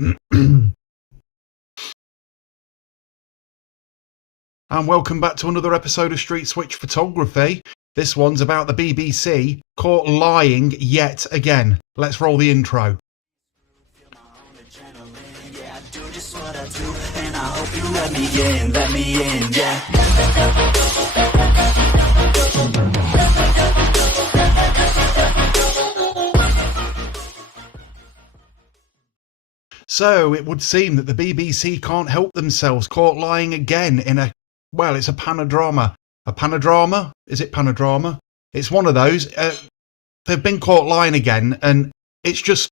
And welcome back to another episode of Street Switch Photography. This one's about the BBC caught lying yet again. Let's roll the intro. So it would seem that the BBC can't help themselves, caught lying again in it's a panodrama. A panodrama? Is it panodrama? It's one of those. They've been caught lying again, and it's just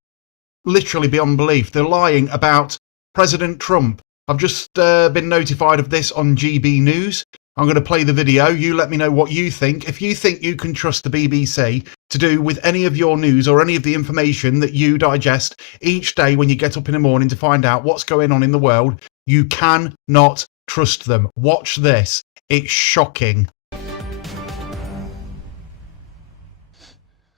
literally beyond belief. They're lying about President Trump. I've just been notified of this on GB News. I'm going to play the video. You let me know what you think. If you think you can trust the BBC to do with any of your news or any of the information that you digest each day when you get up in the morning to find out what's going on in the world, you cannot trust them. Watch this. It's shocking.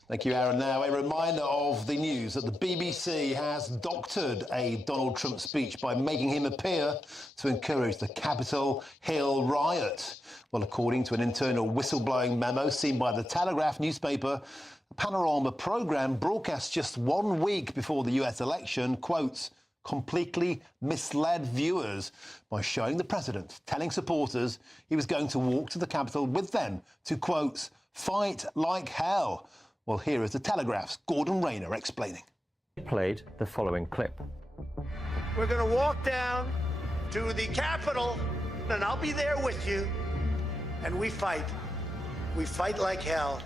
Thank you, Aaron. Now, a reminder of the news that the BBC has doctored a Donald Trump speech by making him appear to encourage the Capitol Hill riot. Well, according to an internal whistleblowing memo seen by the Telegraph newspaper, the Panorama programme broadcast just 1 week before the US election, quotes, completely misled viewers by showing the president telling supporters he was going to walk to the Capitol with them to, quote, fight like hell. Well, here is the Telegraph's Gordon Rayner explaining. He played the following clip. We're going to walk down to the Capitol, and I'll be there with you, and we fight. We fight like hell.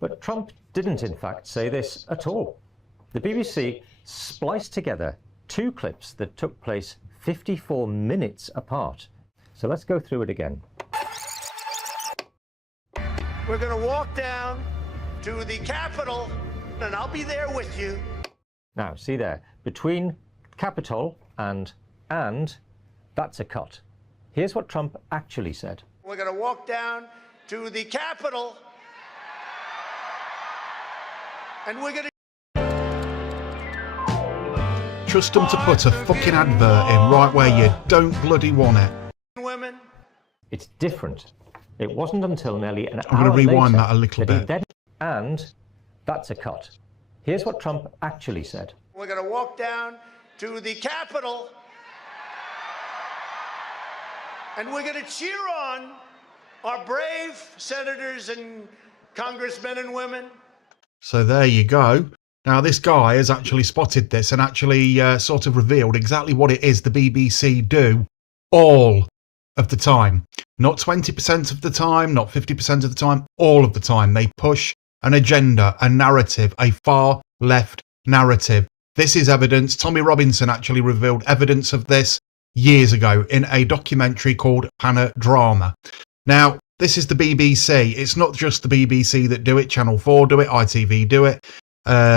But Trump didn't, in fact, say this at all. The BBC spliced together two clips that took place 54 minutes apart. So let's go through it again. We're going to walk down to the Capitol, and I'll be there with you. Now, see there, between Capitol and, that's a cut. Here's what Trump actually said. We're going to walk down to the Capitol, and we're going to Trust them to put a fucking advert in right where you don't bloody want it. women. It's different. It wasn't until nearly an I'm hour going to rewind later that a little he bit. then, and that's a cut. Here's what Trump actually said. We're going to walk down to the Capitol, and we're going to cheer on our brave senators and congressmen and women. So there you go. Now, this guy has actually spotted this and actually sort of revealed exactly what it is the BBC do all of the time. Not 20% of the time, not 50% of the time, all of the time. They push an agenda, a narrative, a far left narrative. This is evidence. Tommy Robinson actually revealed evidence of this years ago in a documentary called Panodrama. Now, this is the BBC. It's not just the BBC that do it. Channel 4 do it, ITV do it,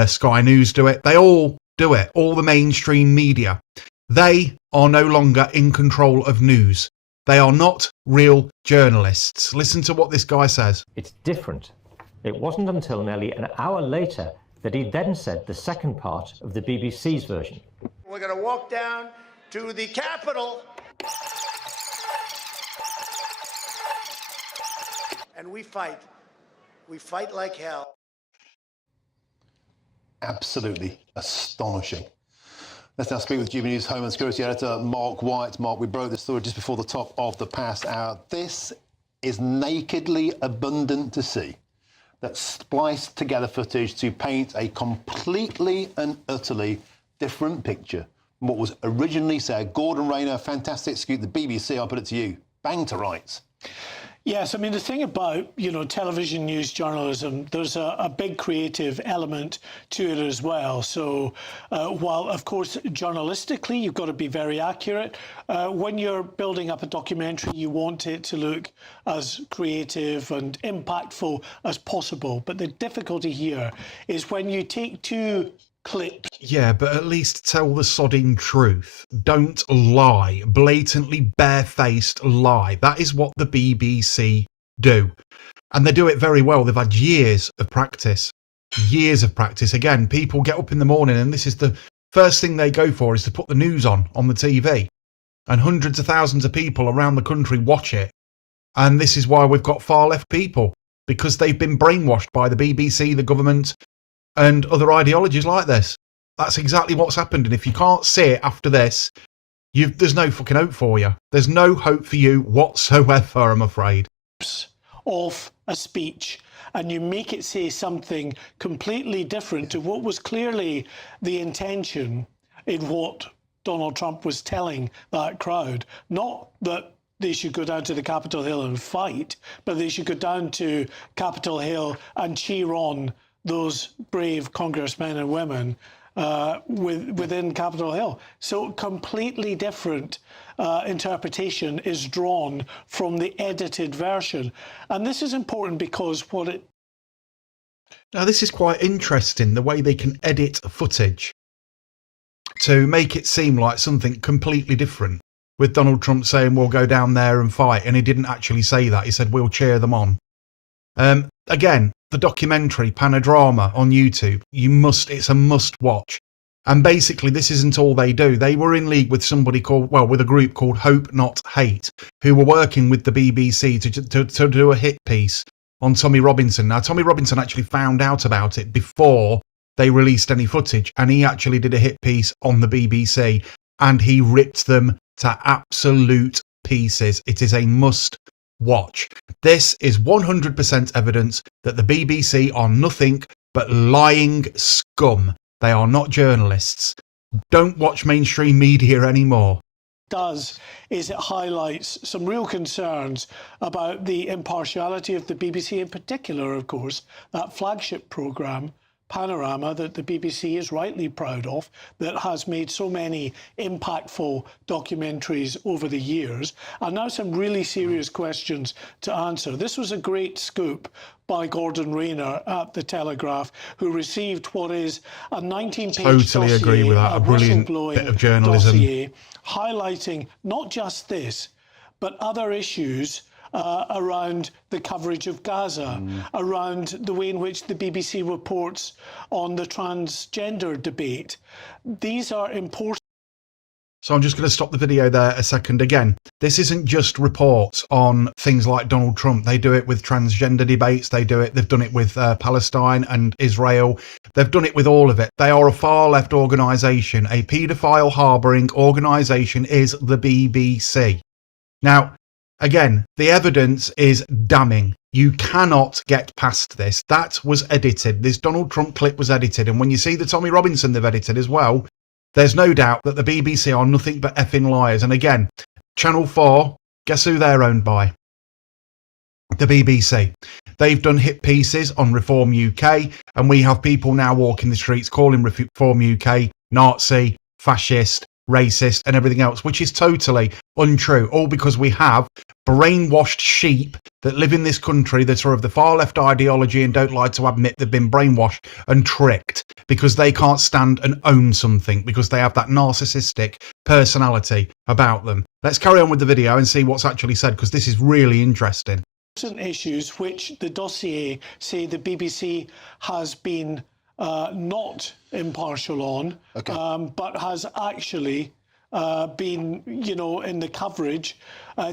Sky News do it. They all do it. All the mainstream media. They are no longer in control of news. They are not real journalists. Listen to what this guy says. It's different. It wasn't until nearly an hour later that he then said the second part of the BBC's version. We're going to walk down to the Capitol, and we fight. We fight like hell. Absolutely astonishing. Let's now speak with GB News Home and Security Editor Mark White. Mark, we broke this story just before the top of the past hour. This is nakedly abundant to see. That spliced together footage to paint a completely and utterly different picture from what was originally said. Gordon Rayner, fantastic scoop. The BBC, I'll put it to you. Bang to rights. Yes, I mean, the thing about, television news journalism, there's a big creative element to it as well. So while, of course, journalistically, you've got to be very accurate, when you're building up a documentary, you want it to look as creative and impactful as possible. But the difficulty here is when you take two clips. Yeah, but at least tell the sodding truth. Don't lie. Blatantly barefaced lie. That is what the BBC do. And they do it very well. They've had years of practice. Years of practice. Again, people get up in the morning and this is the first thing they go for is to put the news on the TV. And hundreds of thousands of people around the country watch it. And this is why we've got far left people, because they've been brainwashed by the BBC, the government, and other ideologies like this. That's exactly what's happened. And if you can't see it after this, there's no fucking hope for you. There's no hope for you whatsoever, I'm afraid. Of a speech, and you make it say something completely different to what was clearly the intention in what Donald Trump was telling that crowd. Not that they should go down to the Capitol Hill and fight, but they should go down to Capitol Hill and cheer on those brave congressmen and women within Capitol Hill. So completely different interpretation is drawn from the edited version. And this is important because Now, this is quite interesting, the way they can edit footage to make it seem like something completely different, with Donald Trump saying we'll go down there and fight, and he didn't actually say that. He said we'll cheer them on. Again, the documentary Panodrama on YouTube, it's a must watch. And basically, this isn't all they do. They were in league with with a group called Hope Not Hate, who were working with the BBC to do a hit piece on Tommy Robinson. Now, Tommy Robinson actually found out about it before they released any footage, and he actually did a hit piece on the BBC, and he ripped them to absolute pieces. It is a must watch. This is 100% evidence that the BBC are nothing but lying scum. They are not journalists. Don't watch mainstream media anymore. Does is it highlights some real concerns about the impartiality of the BBC, in particular, of course, that flagship programme, Panorama, that the BBC is rightly proud of, that has made so many impactful documentaries over the years. And now some really serious questions to answer. This was a great scoop by Gordon Rayner at The Telegraph, who received what is a 19-page Totally dossier, agree with that. A brilliant bit of journalism. Dossier, highlighting not just this, but other issues around the coverage of Gaza, around the way in which the BBC reports on the transgender debate. These are important. So I'm just going to stop the video there a second. Again, this isn't just reports on things like Donald Trump. They do it with transgender debates. They've done it with Palestine and Israel. They've done it with all of it. They are a far left organisation. A paedophile harbouring organisation is the BBC. Now, again, the evidence is damning. You cannot get past this. That was edited. This Donald Trump clip was edited. And when you see the Tommy Robinson they've edited as well, there's no doubt that the BBC are nothing but effing liars. And again, Channel 4, guess who they're owned by? The BBC. They've done hit pieces on Reform UK, and we have people now walking the streets calling Reform UK Nazi, fascist, racist, and everything else, which is totally untrue, all because we have brainwashed sheep that live in this country that are of the far left ideology and don't like to admit they've been brainwashed and tricked because they can't stand and own something, because they have that narcissistic personality about them. Let's carry on with the video and see what's actually said, because this is really interesting. Issues which the dossier say the BBC has been not impartial on, but has actually been, in the coverage,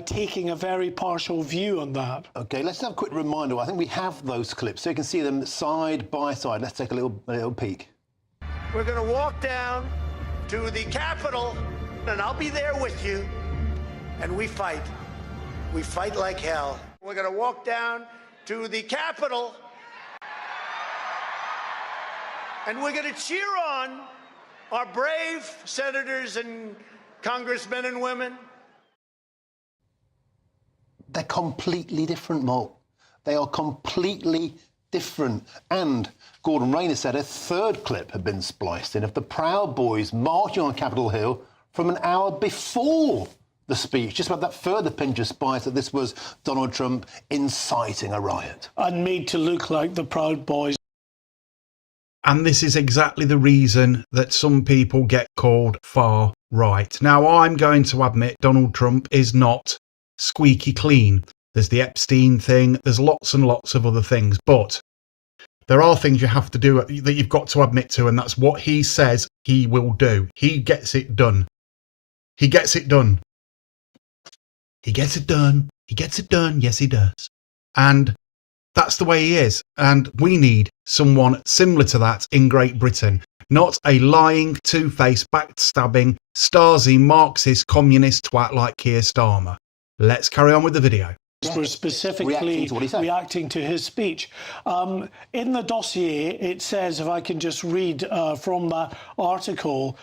taking a very partial view on that. Okay, let's have a quick reminder. I think we have those clips, so you can see them side by side. Let's take a little peek. We're going to walk down to the Capitol, and I'll be there with you, and we fight. We fight like hell. We're going to walk down to the Capitol, and we're going to cheer on our brave senators and congressmen and women. They're completely different, Mark. They are completely different. And Gordon Rayner said a third clip had been spliced in of the Proud Boys marching on Capitol Hill from an hour before the speech, just about that further pinch of spice that this was Donald Trump inciting a riot. And made to look like the Proud Boys. And this is exactly the reason that some people get called far right. Now, I'm going to admit Donald Trump is not squeaky clean. There's the Epstein thing. There's lots and lots of other things. But There are things you have to do that you've got to admit to, and that's what he says he will do. He gets it done. He gets it done. He gets it done. He gets it done. Yes, he does. And that's the way he is. And we need someone similar to that in Great Britain. Not a lying, two-faced, backstabbing, Stasi, Marxist, communist twat like Keir Starmer. Let's carry on with the video. Were specifically reacting to his speech. In the dossier, it says, if I can just read from that article,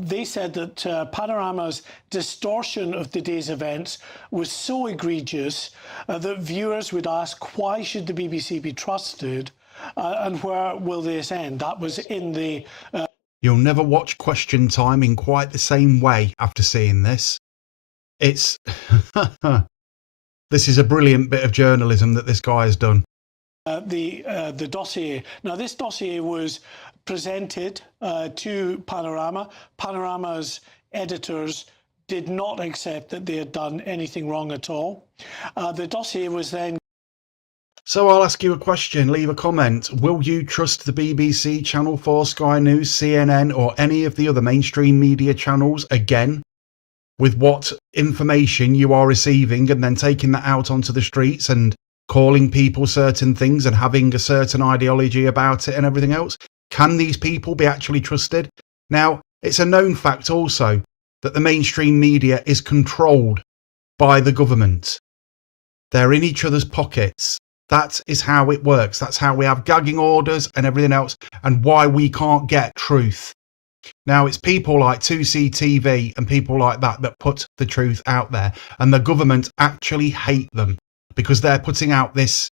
they said that Panorama's distortion of the day's events was so egregious that viewers would ask, why should the BBC be trusted and where will this end? That was in the... You'll never watch Question Time in quite the same way after seeing this. It's... This is a brilliant bit of journalism that this guy has done. The dossier. Now, this dossier was presented to Panorama. Panorama's editors did not accept that they had done anything wrong at all. The dossier was then... So I'll ask you a question, leave a comment. Will you trust the BBC, Channel 4, Sky News, CNN or any of the other mainstream media channels again? With what information you are receiving and then taking that out onto the streets and calling people certain things and having a certain ideology about it and everything else? Can these people be actually trusted? Now, it's a known fact also that the mainstream media is controlled by the government. They're in each other's pockets. That is how it works. That's how we have gagging orders and everything else, and why we can't get truth. Now, it's people like 2CTV and people like that that put the truth out there, and the government actually hate them because they're putting out this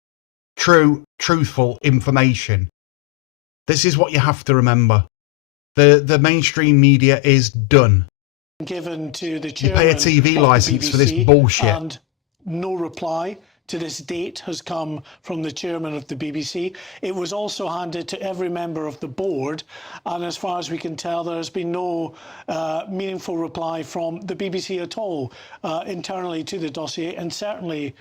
truthful information. This is what you have to remember. The mainstream media is done. Given to the you chairman pay a TV license for this bullshit. And no reply to this date has come from the chairman of the BBC. It was also handed to every member of the board, and as far as we can tell, there has been no meaningful reply from the BBC at all internally to the dossier, and certainly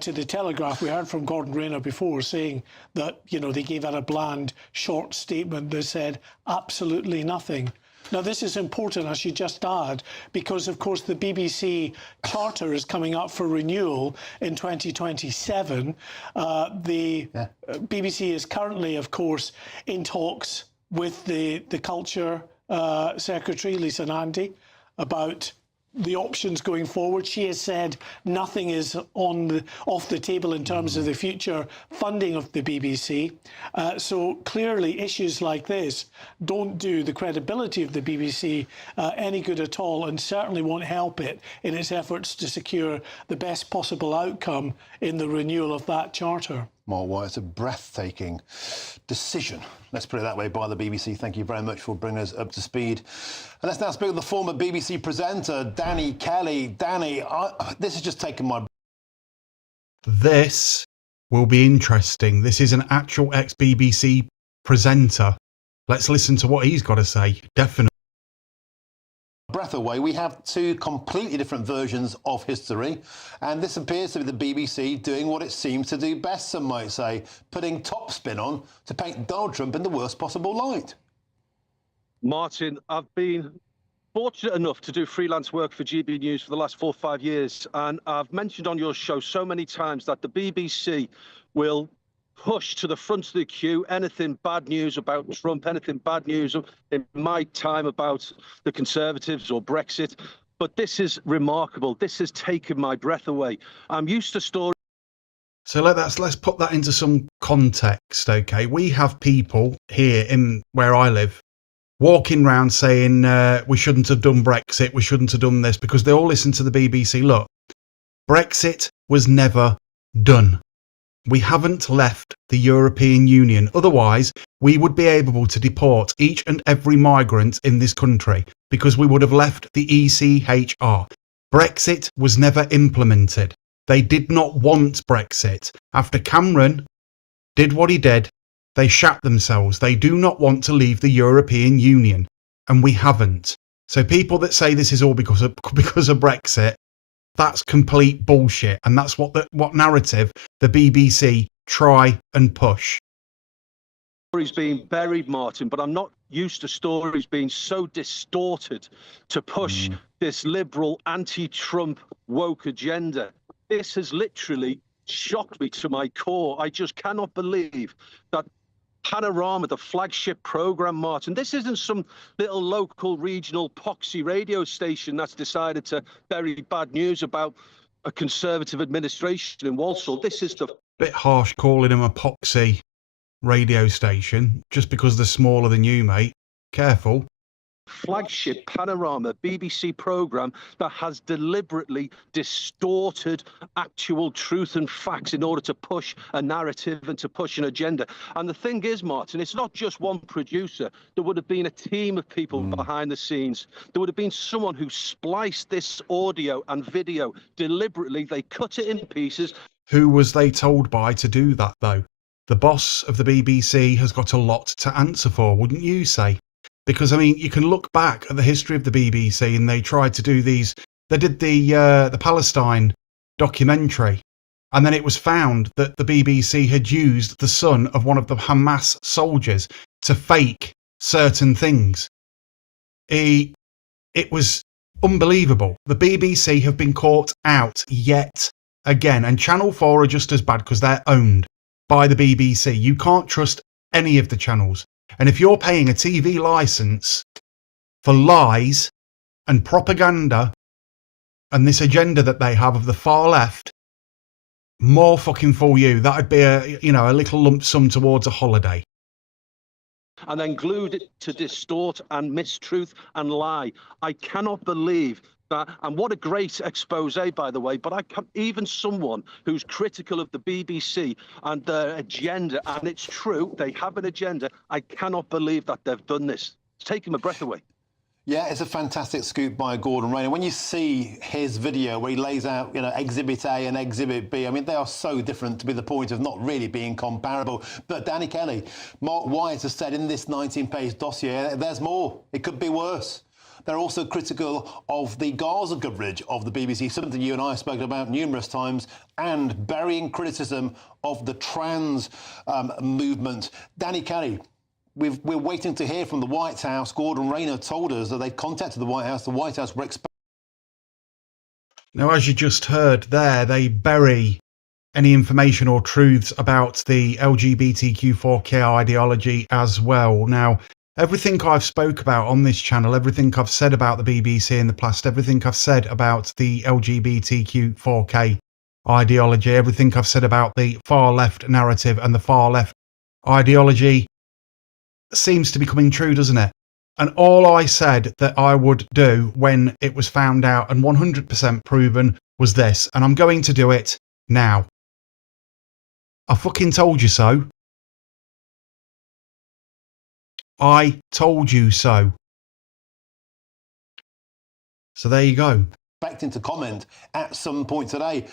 to the Telegraph. We heard from Gordon Rayner before saying that, you know, they gave out a bland, short statement that said absolutely nothing. Now, this is important, I should just add, because, of course, the BBC Charter is coming up for renewal in 2027. The BBC is currently, of course, in talks with the Culture Secretary, Lisa Nandy, about the options going forward. She has said nothing is off the table in terms of the future funding of the BBC. So clearly issues like this don't do the credibility of the BBC any good at all, and certainly won't help it in its efforts to secure the best possible outcome in the renewal of that charter. Well, why, it's a breathtaking decision, let's put it that way, by the BBC. Thank you very much for bringing us up to speed. And let's now speak with the former BBC presenter, Danny Kelly. Danny, this has just taken my... This will be interesting. This is an actual ex-BBC presenter. Let's listen to what he's got to say. Definitely. breath away. We have two completely different versions of history, and this appears to be the BBC doing what it seems to do best, some might say, putting top spin on to paint Donald Trump in the worst possible light. Martin, I've been fortunate enough to do freelance work for GB News for the last 4 or 5 years, and I've mentioned on your show so many times that the BBC will push to the front of the queue anything bad news about Trump, anything bad news in my time about the Conservatives or Brexit. But this is remarkable. This has taken my breath away. I'm used to stories. So let's put that into some context, okay? We have people here in where I live walking around saying we shouldn't have done Brexit, we shouldn't have done this, because they all listen to the BBC. Look, Brexit was never done. We haven't left the European Union. Otherwise, we would be able to deport each and every migrant in this country because we would have left the ECHR. Brexit was never implemented. They did not want Brexit. After Cameron did what he did, they shat themselves. They do not want to leave the European Union, and we haven't. So people that say this is all because of Brexit, that's complete bullshit, and that's what narrative the BBC try and push. being buried, Martin, but I'm not used to stories being so distorted to push this liberal, anti-Trump, woke agenda. This has literally shocked me to my core. I just cannot believe that Panorama, the flagship program, Martin, this isn't some little local regional poxy radio station that's decided to bury bad news about a Conservative administration in Walsall. This is the... Bit harsh calling them a poxy radio station just because they're smaller than you, mate. Careful. flagship Panorama BBC programme that has deliberately distorted actual truth and facts in order to push a narrative and to push an agenda. And the thing is, Martin, it's not just one producer. There would have been a team of people behind the scenes. There would have been someone who spliced this audio and video deliberately. They cut it in pieces. Who was they told by to do that, though? The boss of the BBC has got a lot to answer for, wouldn't you say? Because, I mean, you can look back at the history of the BBC, and they tried to do these. They did the Palestine documentary, and then it was found that the BBC had used the son of one of the Hamas soldiers to fake certain things. It was unbelievable. The BBC have been caught out yet again, and Channel 4 are just as bad because they're owned by the BBC. You can't trust any of the channels. And if you're paying a TV license for lies and propaganda and this agenda that they have of the far left, more fucking for you. That'd be a little lump sum towards a holiday. And then glued it to distort and mistruth and lie. I cannot believe that. And what a great expose, by the way. But I can't, even someone who's critical of the BBC and their agenda, and it's true, they have an agenda. I cannot believe that they've done this. It's taking my breath away. Yeah, it's a fantastic scoop by Gordon Rayner. When you see his video where he lays out, Exhibit A and Exhibit B, I mean, they are so different to be the point of not really being comparable. But Danny Kelly, Mark Wise has said in this 19-page dossier, there's more. It could be worse. They're also critical of the Gaza coverage of the BBC, something you and I have spoken about numerous times, and burying criticism of the trans movement. Danny Kelly, we're waiting to hear from the White House. Gordon Rayner told us that they'd contacted the White House. The White House were expecting. Now, as you just heard there, they bury any information or truths about the LGBTQ4K ideology as well. Now, everything I've spoke about on this channel, everything I've said about the BBC in the past, everything I've said about the LGBTQ4K ideology, everything I've said about the far left narrative and the far left ideology seems to be coming true, doesn't it? And all I said that I would do when it was found out and 100% proven was this, and I'm going to do it now. I fucking told you so. I told you so. So there you go. Expecting to comment at some point today.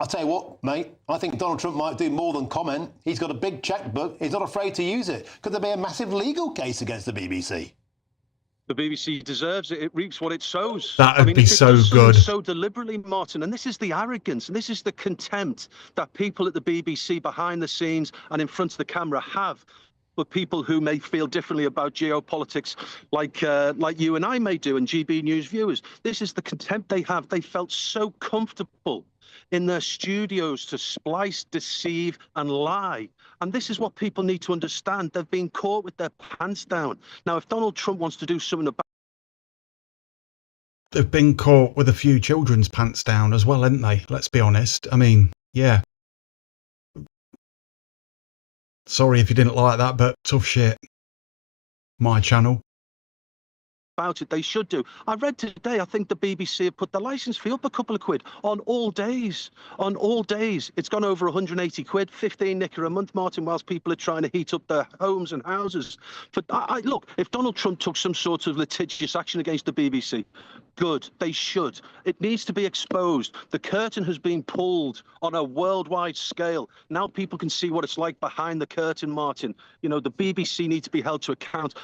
I'll tell you what, mate, I think Donald Trump might do more than comment. He's got a big checkbook. He's not afraid to use it. Could there be a massive legal case against the BBC? The BBC deserves it. It reaps what it sows. That'd be so good. So deliberately, Martin, and this is the arrogance and this is the contempt that people at the BBC behind the scenes and in front of the camera have for people who may feel differently about geopolitics, like you and I may do, and GB News viewers. This is the contempt they have. They felt so comfortable in their studios to splice, deceive, and lie. And this is what people need to understand. They've been caught with their pants down. Now, if Donald Trump wants to do something about... They've been caught with a few children's pants down as well, haven't they? Let's be honest. I mean, yeah. Sorry if you didn't like that, but tough shit. My channel. About it, they should do. I read today, I think the BBC have put the licence fee up a couple of quid on all days. On all days. It's gone over 180 quid, 15 nicker a month, Martin, whilst people are trying to heat up their homes and houses. But look, if Donald Trump took some sort of litigious action against the BBC, good, they should. It needs to be exposed. The curtain has been pulled on a worldwide scale. Now people can see what it's like behind the curtain, Martin. The BBC need to be held to account.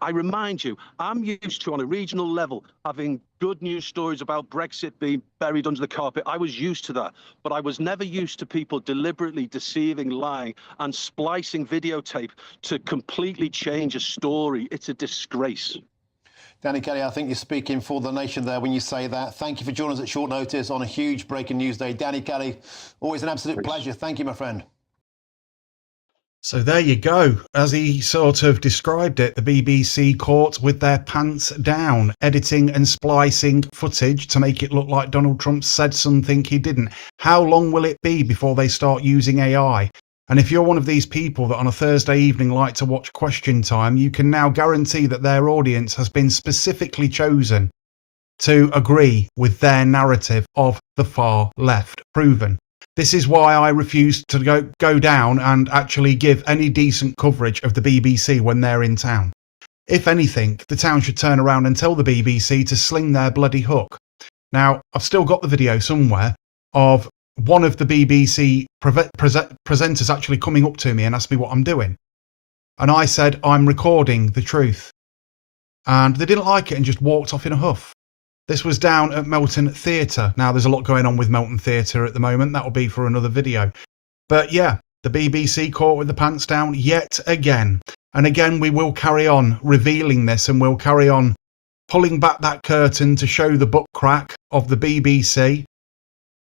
I remind you, I'm used to on a regional level, having good news stories about Brexit being buried under the carpet. I was used to that, but I was never used to people deliberately deceiving, lying, and splicing videotape to completely change a story. It's a disgrace. Danny Kelly, I think you're speaking for the nation there when you say that. Thank you for joining us at short notice on a huge breaking news day. Danny Kelly, always an absolute pleasure. Thank you, my friend. So there you go. As he sort of described it, the BBC caught with their pants down, editing and splicing footage to make it look like Donald Trump said something he didn't. How long will it be before they start using AI? And if you're one of these people that on a Thursday evening like to watch Question Time, you can now guarantee that their audience has been specifically chosen to agree with their narrative of the far left. Proven. This is why I refuse to go down and actually give any decent coverage of the BBC when they're in town. If anything, the town should turn around and tell the BBC to sling their bloody hook. Now, I've still got the video somewhere of one of the BBC presenters actually coming up to me and asked me what I'm doing. And I said, I'm recording the truth. And they didn't like it and just walked off in a huff. This was down at Melton Theatre. Now, there's a lot going on with Melton Theatre at the moment. That'll be for another video. But yeah, the BBC caught with the pants down yet again. And again, we will carry on revealing this, and we'll carry on pulling back that curtain to show the butt crack of the BBC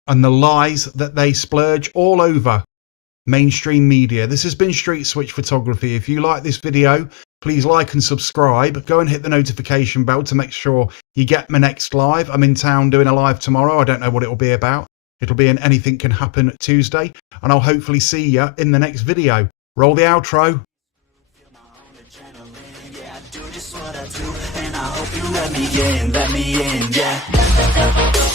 and the lies that they splurge all over mainstream media. This has been Street Switch Photography. If you like this video, please like and subscribe. Go and hit the notification bell to make sure you get my next live. I'm in town doing a live tomorrow. I don't know what it'll be about. It'll be an Anything Can Happen Tuesday, and I'll hopefully see you in the next video. Roll the outro. And I hope you let me in, yeah.